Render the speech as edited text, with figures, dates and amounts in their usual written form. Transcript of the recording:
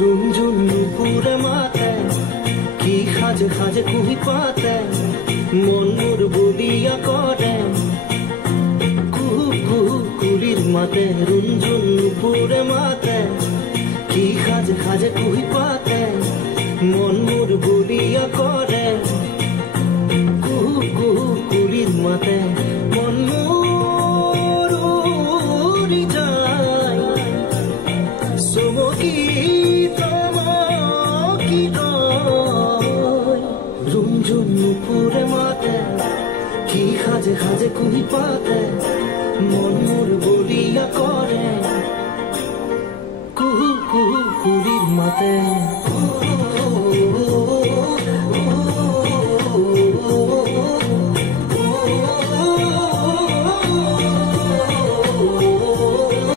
রুঞ্জুন নুপুরে মাথায় কি খাজে খাজে কুহি পাতে মন মোর বলিয়া করে কুহু কুহু কুলির মাতে রুঞ্জুন নুপুরে মাথায় কি খাজে খাজে কুহি পাতে মন মোর বলিয়া করে কুহু কুহু কুলির মাতে মন মোর উড়ি যায় সমকি রুঞ্জুন নুপুরে মাতে কি খাজে খাজে কুহি পাতে মন মোর বলিয়া করে কুহু কুহু কুলির মাতে।